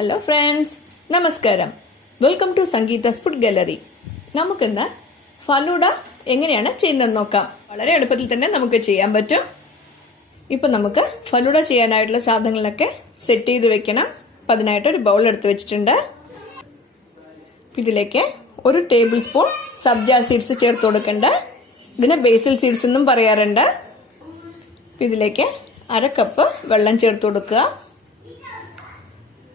Hello friends, നമസ്കാരം. Welcome to Sangeetha's food gallery. നമുക്കിന്ന് ഫലൂഡ എങ്ങനെയാണ് ചെയ്യുന്നത് നോക്കാം. വളരെ എളുപ്പത്തിൽ തന്നെ നമുക്ക് ചെയ്യാൻ പറ്റും. ഇപ്പൊ നമുക്ക് ഫലൂഡ ചെയ്യാനായിട്ടുള്ള സാധനങ്ങളൊക്കെ സെറ്റ് ചെയ്ത് വെക്കണം. അപ്പം അതിനായിട്ട് ഒരു ബൗൾ എടുത്ത് വെച്ചിട്ടുണ്ട്. ഇതിലേക്ക് 1 ടേബിൾ സ്പൂൺ സബ്ജ സീഡ്സ് ചേർത്ത് കൊടുക്കണ്ട. ഇതിനെ ബേസിൽ സീഡ്സ് എന്നും പറയാറുണ്ട്. ഇതിലേക്ക് 1/2 കപ്പ് വെള്ളം ചേർത്ത് കൊടുക്കുക.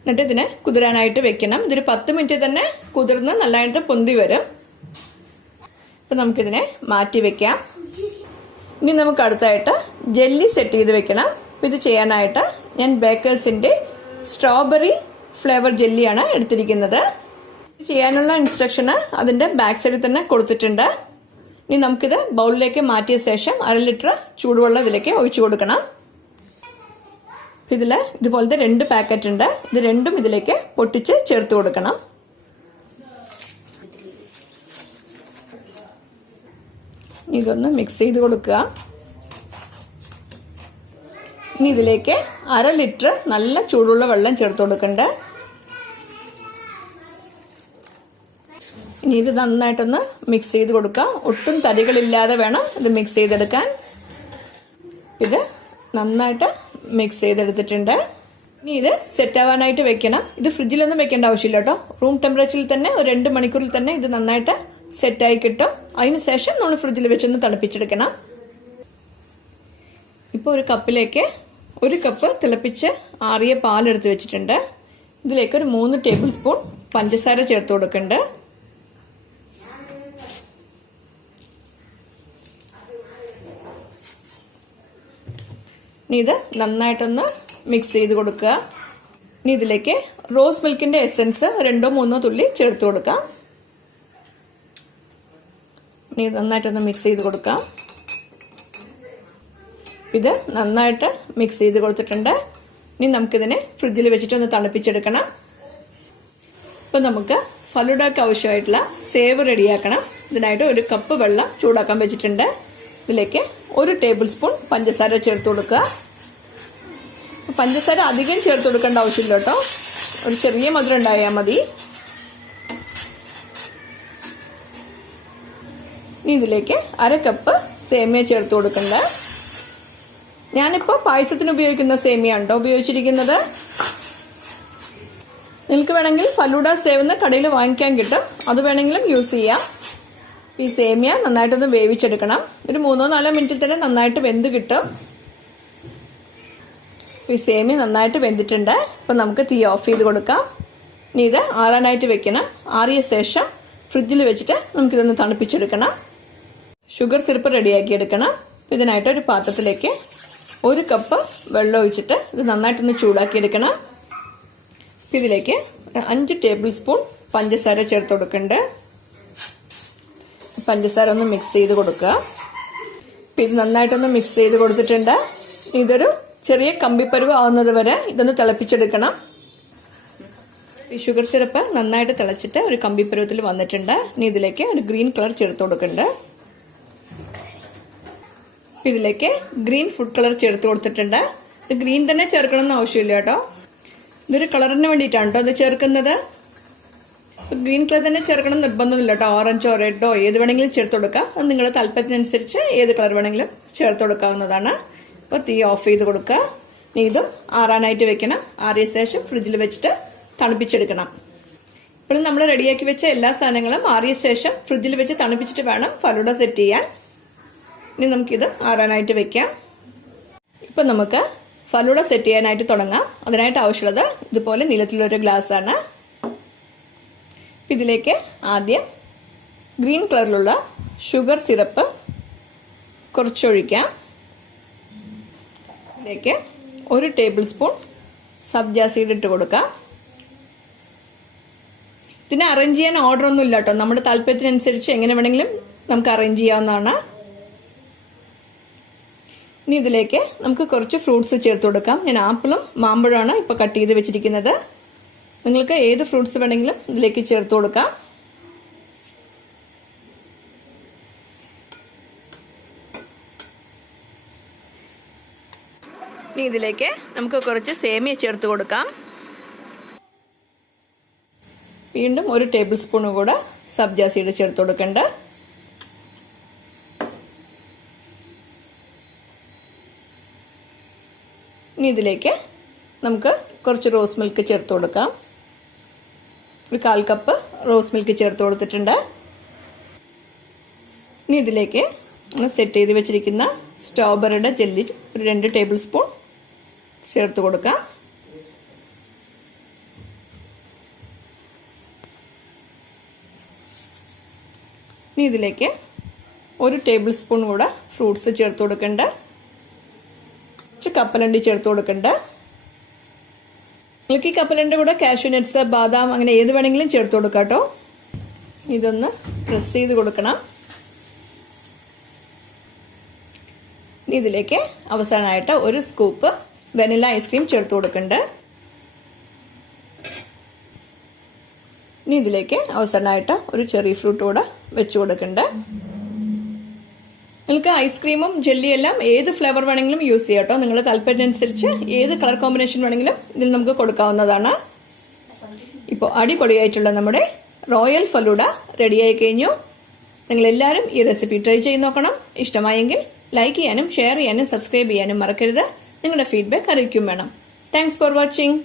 എന്നിട്ട് ഇതിനെ കുതിരാനായിട്ട് വെക്കണം. ഇതൊരു 10 മിനിറ്റ് തന്നെ കുതിർന്ന് നല്ലതായിട്ട് പൊന്തി വരും. ഇപ്പം നമുക്കിതിനെ മാറ്റി വെക്കാം. ഇനി നമുക്ക് അടുത്തായിട്ട് ജെല്ലി സെറ്റ് ചെയ്ത് വെക്കണം. ഇത് ചെയ്യാനായിട്ട് ഞാൻ ബേക്കേഴ്സിന്റെ സ്ട്രോബെറി ഫ്ലേവർ ജെല്ലിയാണ് എടുത്തിരിക്കുന്നത്. ചെയ്യാനുള്ള ഇൻസ്ട്രക്ഷന് അതിന്റെ ബാക്ക് സൈഡിൽ തന്നെ കൊടുത്തിട്ടുണ്ട്. ഇനി നമുക്കിത് ബൗളിലേക്ക് മാറ്റിയ ശേഷം 1/2 ലിറ്റർ ചൂടുവെള്ളം ഇതിലേക്ക് ഒഴിച്ചു കൊടുക്കണം. ഇതില് ഇതുപോലത്തെ 2 പാക്കറ്റ് ഉണ്ട്. ഇത് രണ്ടും ഇതിലേക്ക് പൊട്ടിച്ച് ചേർത്ത് കൊടുക്കണം. ഇതൊന്ന് മിക്സ് ചെയ്ത് കൊടുക്കുക. ഇനി ഇതിലേക്ക് 1/2 ലിറ്റർ നല്ല ചൂടുള്ള വെള്ളം ചേർത്ത് കൊടുക്കണ്ടേ. ഇനി ഇത് നന്നായിട്ടൊന്ന് മിക്സ് ചെയ്ത് കൊടുക്കുക. ഒട്ടും തരികളില്ലാതെ വേണം ഇത് മിക്സ് ചെയ്തെടുക്കാൻ. ഇത് നന്നായിട്ട് മിക്സ് ചെയ്തെടുത്തിട്ടുണ്ട്. ഇനി ഇത് സെറ്റ് ആവാനായിട്ട് വെക്കണം. ഇത് ഫ്രിഡ്ജിലൊന്നും വെക്കേണ്ട ആവശ്യമില്ല കേട്ടോ. റൂം ടെമ്പറേച്ചറിൽ തന്നെ ഒരു 2 മണിക്കൂറിൽ തന്നെ ഇത് നന്നായിട്ട് സെറ്റായി കിട്ടും. അതിനുശേഷം നമ്മൾ ഫ്രിഡ്ജിൽ വെച്ചൊന്ന് തണുപ്പിച്ചെടുക്കണം. ഇപ്പോൾ ഒരു കപ്പിലേക്ക് 1 കപ്പ് തിളപ്പിച്ച് ആറിയ പാലെടുത്ത് വെച്ചിട്ടുണ്ട്. ഇതിലേക്ക് ഒരു 3 ടേബിൾ സ്പൂൺ പഞ്ചസാര ചേർത്ത് കൊടുക്കുന്നുണ്ട്. ഇനി ഇത് നന്നായിട്ടൊന്ന് മിക്സ് ചെയ്ത് കൊടുക്കുക. ഇനി ഇതിലേക്ക് റോസ് മിൽക്കിന്റെ എസൻസ് 2-3 തുള്ളി ചേർത്ത് കൊടുക്കാം. ഇനി നന്നായിട്ടൊന്ന് മിക്സ് ചെയ്ത് കൊടുക്കാം. ഇത് നന്നായിട്ട് മിക്സ് ചെയ്ത് കൊടുത്തിട്ടുണ്ട്. ഇനി നമുക്കിതിനെ ഫ്രിഡ്ജിൽ വെച്ചിട്ട് ഒന്ന് തണുപ്പിച്ചെടുക്കണം. ഇപ്പം നമുക്ക് ഫലൂഡയ്ക്ക് ആവശ്യമായിട്ടുള്ള സേവ് റെഡിയാക്കണം. ഇതിനായിട്ട് 1 കപ്പ് വെള്ളം ചൂടാക്കാൻ വെച്ചിട്ടുണ്ട്. ഇതിലേക്ക് 1 ടേബിൾ സ്പൂൺ പഞ്ചസാര ചേർത്ത് കൊടുക്കുക. പഞ്ചസാര അധികം ചേർത്ത് കൊടുക്കേണ്ട ആവശ്യമില്ല കേട്ടോ. ഒരു ചെറിയ മധുരം ഉണ്ടായാൽ മതി. ഇനി ഇതിലേക്ക് 1/2 കപ്പ് സേമിയ ചേർത്ത് കൊടുക്കണ്ട. ഞാനിപ്പോൾ പായസത്തിന് ഉപയോഗിക്കുന്ന സേമിയ ഉണ്ടോ ഉപയോഗിച്ചിരിക്കുന്നത്. നിങ്ങൾക്ക് വേണമെങ്കിൽ ഫലൂഡ സേവെന്ന് കടയിൽ വാങ്ങിക്കാൻ കിട്ടും. അത് വേണമെങ്കിലും യൂസ് ചെയ്യാം. ഈ സേമിയ നന്നായിട്ടൊന്ന് വേവിച്ചെടുക്കണം. ഒരു 3-4 മിനിറ്റിൽ തന്നെ നന്നായിട്ട് വെന്ത് കിട്ടും. ഈ സേമിയ നന്നായിട്ട് വെന്തിട്ടുണ്ട്. ഇപ്പം നമുക്ക് തീ ഓഫ് ചെയ്ത് കൊടുക്കാം. ഇനി ഇത് ആറാനായിട്ട് വെക്കണം. ആറിയ ശേഷം ഫ്രിഡ്ജിൽ വെച്ചിട്ട് നമുക്കിതൊന്ന് തണുപ്പിച്ചെടുക്കണം. ഷുഗർ സിറപ്പ് റെഡിയാക്കി എടുക്കണം. ഇതിനായിട്ട് ഒരു പാത്രത്തിലേക്ക് 1 കപ്പ് വെള്ളം ഒഴിച്ചിട്ട് ഇത് നന്നായിട്ടൊന്ന് ചൂടാക്കി എടുക്കണം. ഇതിലേക്ക് 5 ടേബിൾ സ്പൂൺ പഞ്ചസാര ചേർത്ത് കൊടുക്കുന്നുണ്ട്. പഞ്ചസാര ഒന്ന് മിക്സ് ചെയ്ത് കൊടുക്കുക. ഇത് നന്നായിട്ടൊന്ന് മിക്സ് ചെയ്ത് കൊടുത്തിട്ടുണ്ട്. ഇതൊരു ചെറിയ കമ്പിപ്പരുവ് ആവുന്നത് വരെ ഇതൊന്ന് തിളപ്പിച്ചെടുക്കണം. ഈ ഷുഗർ സിറപ്പ് നന്നായിട്ട് തിളച്ചിട്ട് ഒരു കമ്പിപ്പരുവത്തിൽ വന്നിട്ടുണ്ട്. ഇനി ഇതിലേക്ക് ഒരു ഗ്രീൻ കളർ ചേർത്ത് കൊടുക്കുന്നുണ്ട്. ഇതിലേക്ക് ഗ്രീൻ ഫുഡ് കളർ ചേർത്ത് കൊടുത്തിട്ടുണ്ട്. ഇത് ഗ്രീൻ തന്നെ ചേർക്കണമെന്ന് ആവശ്യമില്ല കേട്ടോ. ഇതൊരു കളറിന് വേണ്ടിയിട്ടാണ് കേട്ടോ ഇത് ചേർക്കുന്നത്. ഗ്രീൻ കളർ തന്നെ ചേർക്കണം നിർബന്ധമില്ല കേട്ടോ. ഓറഞ്ചോ റെഡോ ഏത് വേണമെങ്കിലും ചേർത്ത് കൊടുക്കാം. അത് നിങ്ങളുടെ താല്പര്യത്തിനനുസരിച്ച് ഏത് കളർ വേണമെങ്കിലും ചേർത്ത് കൊടുക്കാവുന്നതാണ്. അപ്പോൾ തീ ഓഫ് ചെയ്ത് കൊടുക്കുക. ഇനി ഇതും ആറാനായിട്ട് വെക്കണം. ആറിയ ശേഷം ഫ്രിഡ്ജിൽ വെച്ചിട്ട് തണുപ്പിച്ചെടുക്കണം. ഇപ്പോൾ നമ്മൾ റെഡിയാക്കി വെച്ച എല്ലാ സാധനങ്ങളും ആറിയ ശേഷം ഫ്രിഡ്ജിൽ വെച്ച് തണുപ്പിച്ചിട്ട് വേണം ഫലൂഡ സെറ്റ് ചെയ്യാൻ. ഇനി നമുക്കിത് ആറാനായിട്ട് വെക്കാം. ഇപ്പം നമുക്ക് ഫലൂഡ സെറ്റ് ചെയ്യാനായിട്ട് തുടങ്ങാം. അതിനായിട്ട് ആവശ്യമുള്ളത് ഇതുപോലെ നീളത്തിലൊരു ഗ്ലാസ് ആണ്. ഇതിലേക്ക് ആദ്യം ഗ്രീൻ കളറിലുള്ള ഷുഗർ സിറപ്പ് കുറച്ചൊഴിക്കാം. ഇതിലേക്ക് 1 ടേബിൾ സ്പൂൺ സബ്ജ സീഡ് ഇട്ട് കൊടുക്കാം. ഇതിനെ അറേഞ്ച് ചെയ്യാൻ ഓർഡർ ഒന്നും ഇല്ല കേട്ടോ. നമ്മുടെ താല്പര്യത്തിനനുസരിച്ച് എങ്ങനെ വേണമെങ്കിലും നമുക്ക് അറേഞ്ച് ചെയ്യാവുന്നതാണ്. ഇനി ഇതിലേക്ക് നമുക്ക് കുറച്ച് ഫ്രൂട്ട്സ് ചേർത്ത് കൊടുക്കാം. ഞാൻ ആപ്പിളും മാമ്പഴമാണ് ഇപ്പോൾ കട്ട് ചെയ്ത് വെച്ചിരിക്കുന്നത്. നിങ്ങൾക്ക് ഏത് ഫ്രൂട്ട്സ് വേണമെങ്കിലും ഇതിലേക്ക് ചേർത്ത് കൊടുക്കാം. ഇനി ഇതിലേക്ക് നമുക്ക് കുറച്ച് സേമിയ ചേർത്ത് കൊടുക്കാം. വീണ്ടും 1 ടേബിൾ സ്പൂൺ കൂടെ സബ്ജ സീഡ് ചേർത്ത് കൊടുക്കണ്ട. ഇനി ഇതിലേക്ക് നമുക്ക് കുറച്ച് റോസ് മിൽക്ക് ചേർത്ത് കൊടുക്കാം. ഒരു 1/4 കപ്പ് റോസ് മിൽക്ക് ചേർത്ത് കൊടുത്തിട്ടുണ്ട്. ഇനി ഇതിലേക്ക് സെറ്റ് ചെയ്ത് വെച്ചിരിക്കുന്ന സ്ട്രോബെറിയുടെ ജെല്ലി ഒരു 2 ടേബിൾ സ്പൂൺ ചേർത്ത് കൊടുക്കാം. ഇനി ഇതിലേക്ക് 1 ടേബിൾ സ്പൂൺ കൂടെ ഫ്രൂട്ട്സ് ചേർത്ത് കൊടുക്കണ്ട. കുറച്ച് കപ്പലണ്ടി ചേർത്ത് കൊടുക്കണ്ട. നിങ്ങൾക്ക് ഈ കപ്പലണ്ടി കൂടെ കാഷ്യൂ നട്ട്സ്, ബാദാം അങ്ങനെ ഏത് വേണമെങ്കിലും ചേർത്ത് കൊടുക്കാം കേട്ടോ. ഇതൊന്ന് പ്രസ് ചെയ്ത് കൊടുക്കണം. ഇനി ഇതിലേക്ക് അവസാനമായിട്ട് 1 സ്കൂപ്പ് വെനില ഐസ്ക്രീം ചേർത്ത് കൊടുക്കണ്ട്. ഇനി ഇതിലേക്ക് അവസാനമായിട്ട് ഒരു ചെറി ഫ്രൂട്ട് കൂടെ വെച്ച് കൊടുക്കണ്ട്. നിങ്ങൾക്ക് ഐസ്ക്രീമും ജെല്ലിയെല്ലാം ഏത് ഫ്ലേവർ വേണമെങ്കിലും യൂസ് ചെയ്യാം കേട്ടോ. നിങ്ങളുടെ താല്പര്യമനുസരിച്ച് ഏത് കളർ കോമ്പിനേഷൻ വേണമെങ്കിലും ഇതിൽ നമുക്ക് കൊടുക്കാവുന്നതാണ്. ഇപ്പോൾ അടിപൊളിയായിട്ടുള്ള നമ്മുടെ റോയൽ ഫലൂഡ റെഡിയായി കഴിഞ്ഞു. നിങ്ങളെല്ലാവരും ഈ റെസിപ്പി ട്രൈ ചെയ്ത് നോക്കണം. ഇഷ്ടമായെങ്കിൽ ലൈക്ക് ചെയ്യാനും ഷെയർ ചെയ്യാനും സബ്സ്ക്രൈബ് ചെയ്യാനും മറക്കരുത്. നിങ്ങളുടെ ഫീഡ്ബാക്ക് അറിയിക്കും വേണം. Thanks for watching.